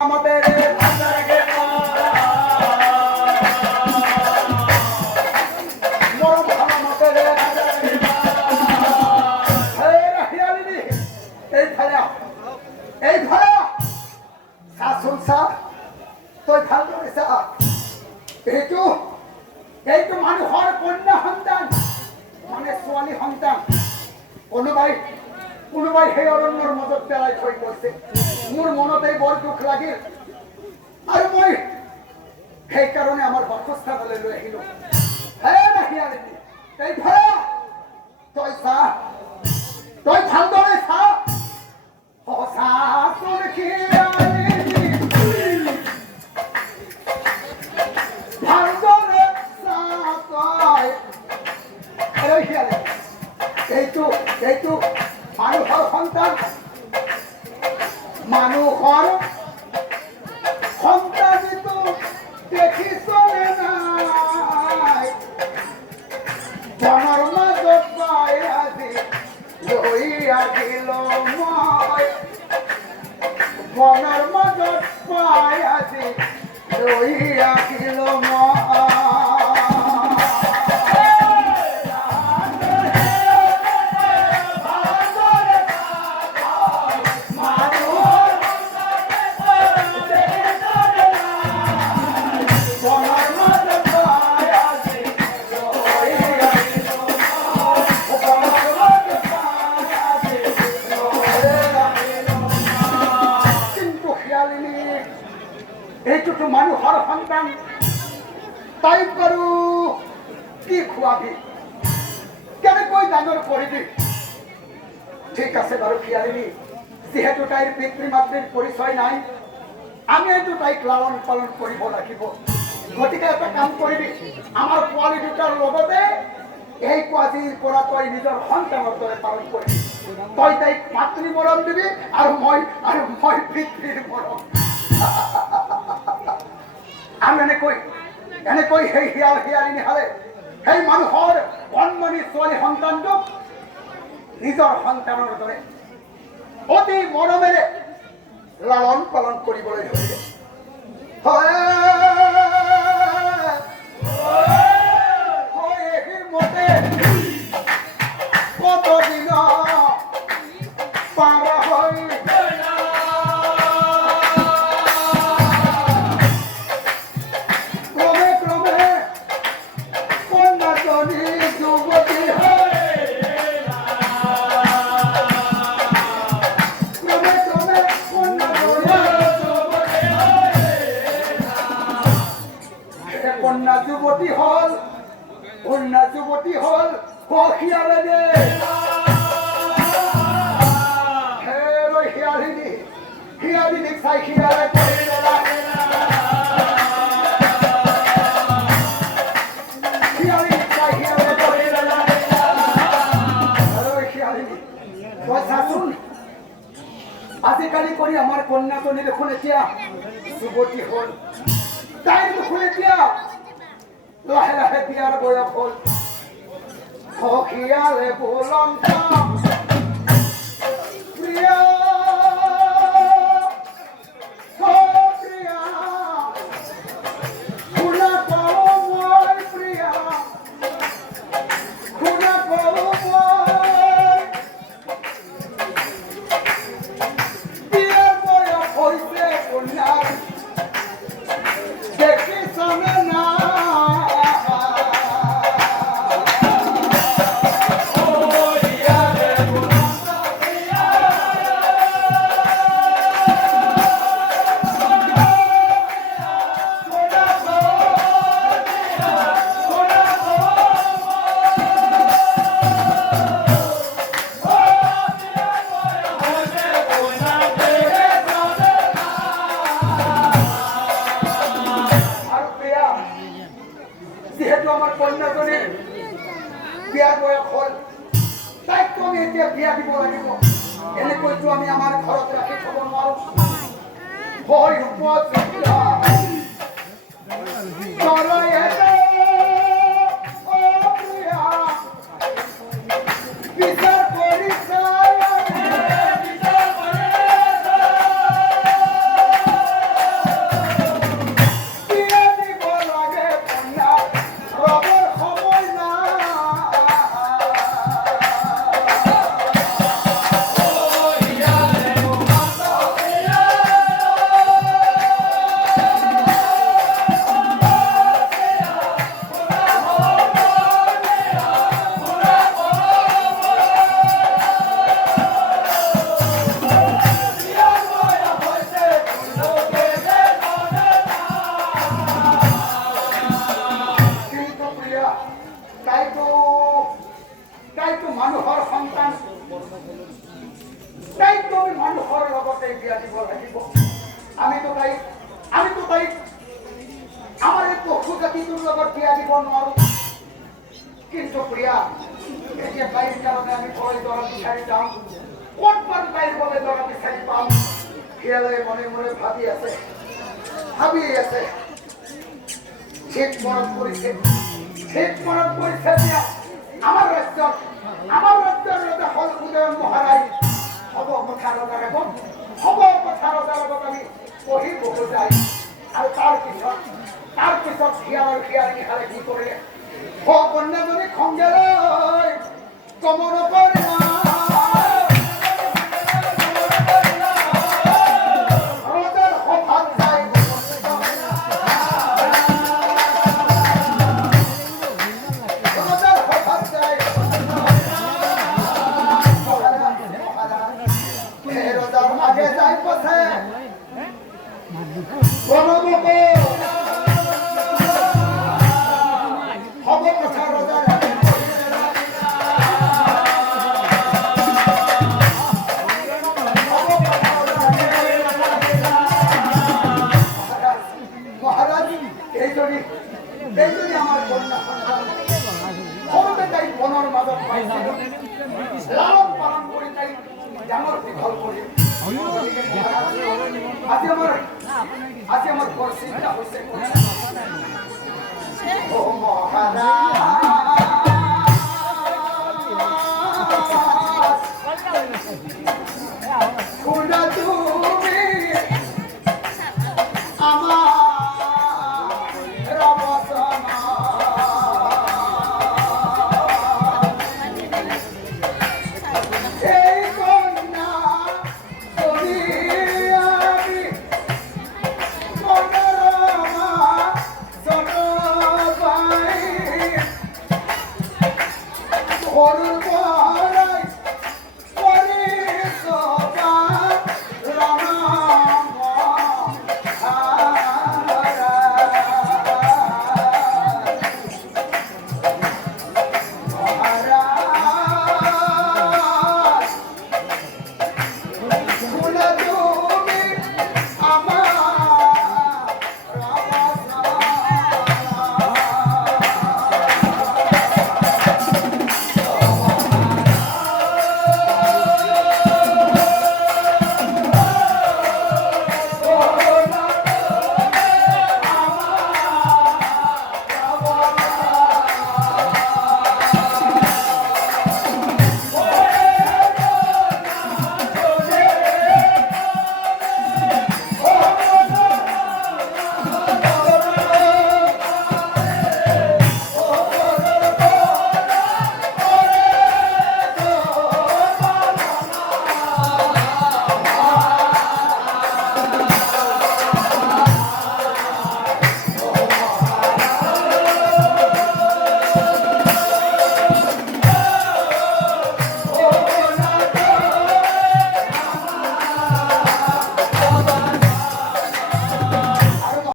আমাদের মরম আমাদের এই ভাড়া শাসন সাহ তোর ভালো এইটো মানুহৰ কন্যা সন্তান মানে ছোৱালী সন্তান কোনোবাই সেই অৰণ্যৰ মাজত পেলাই থৈ গৈছে। মোৰ মনতে বৰ দুখ লাগিল আৰু মই সেইকাৰণে আমাৰ বাসস্থানলৈ লৈ আহিলো। এই ভাড়া তই চা, তই ভালদৰে চা, সঁচা ভালদৰে চা তই। এইটো মানুহৰ সন্তান, মানুহৰ সন্তানটো দেখিছনে নাই? বনৰ মাজত পাই আজি লৈ আহিলো মই, বনৰ মাজত পাই আজি লৈ আহিলো মই। এইটোতো মানুহৰ সন্তান, তাইক বাৰু কি খুৱাবি, কেনেকৈ ডাঙৰ কৰিবি? ঠিক আছে বাৰু খিয়ালিনী, যিহেতু তাইৰ পিতৃ মাতৃৰ পৰিচয় নাই, আমি এইটো তাইক লালন পালন কৰিব লাগিব। গতিকে এটা কাম কৰিবি, আমাৰ পোৱালি দুটাৰ লগতে এইটো আজিৰ পৰা তই নিজৰ সন্তানৰ দৰে পালন কৰিবি। তই তাইক মাতৃ মৰম দিবি আৰু মই পিতৃৰ মৰম। আমি এনেকৈ সেই শিয়ালিনী হালে সেই মানুহৰ কণমানি ছোৱালী সন্তানটোক নিজৰ সন্তানৰ দৰে অতি মৰমেৰে লালন পালন কৰিবলৈ ধৰিলে। মতে কতদিন পাৰ হৈ কন্যা যুৱতী হল শিয়ালিনী। শিয়ালিনীক চাই শিয়ালে আজিকালি কৰি আমাৰ কন্যাজনী দেখোন এতিয়া যুৱতী হল, তাইৰ দেখোন এতিয়া লাহে লাহে বিয়াৰ বয়স হল। শিয়ালে বলম প্ৰিয়া শুনা পাওঁ মই প্ৰিয়া, শুনা পাওঁ মই বিয়াৰ বয়স হৈছে কন্যাৰ, দেখিছনে না? যেহেতু আমার কন্যাজনীর বিয়ার বয়স হল, তাইতো আমি এতিয়া বিয়া দিব লাগিব। এনেকৈতো আমি আমাৰ ঘৰত ৰাখি থব নোৱাৰো। ভয় বিচাৰ কৰি তোৰ লগত বিয়া দিব নোৱাৰো কিন্তু প্ৰিয়া এতিয়া তাইৰ কাৰণে আমি ঘৰে দৰা বিচাৰি যাওঁ ক'ত পাৰোঁ তাইৰ বাবে দৰা বিচাৰি পাম সেয়ালৈ মনে মনে ভাবি আছে ঠিক মনত পৰিছে দিয়া আমাৰ ৰাজ্যৰ ৰজা হল উদয়ন মহাৰাজ হ'ব কথা ৰজাৰ আগত আমি পঢ়ি বহু যায় আৰু তাৰ পিছত শিয়ালৰ শিয়ালে কি কৰিলে কন্যাজনী খংগেৰে কমন কৰিলা আমার কন্যা সন্তান সৰুতে তাই বনৰ মাজত পাইছিল লালন পালন কৰি তাই ডাঙৰ দীঘল কৰি আজি আমাৰ বৰ চিন্তা হৈছে ও মহাৰাজ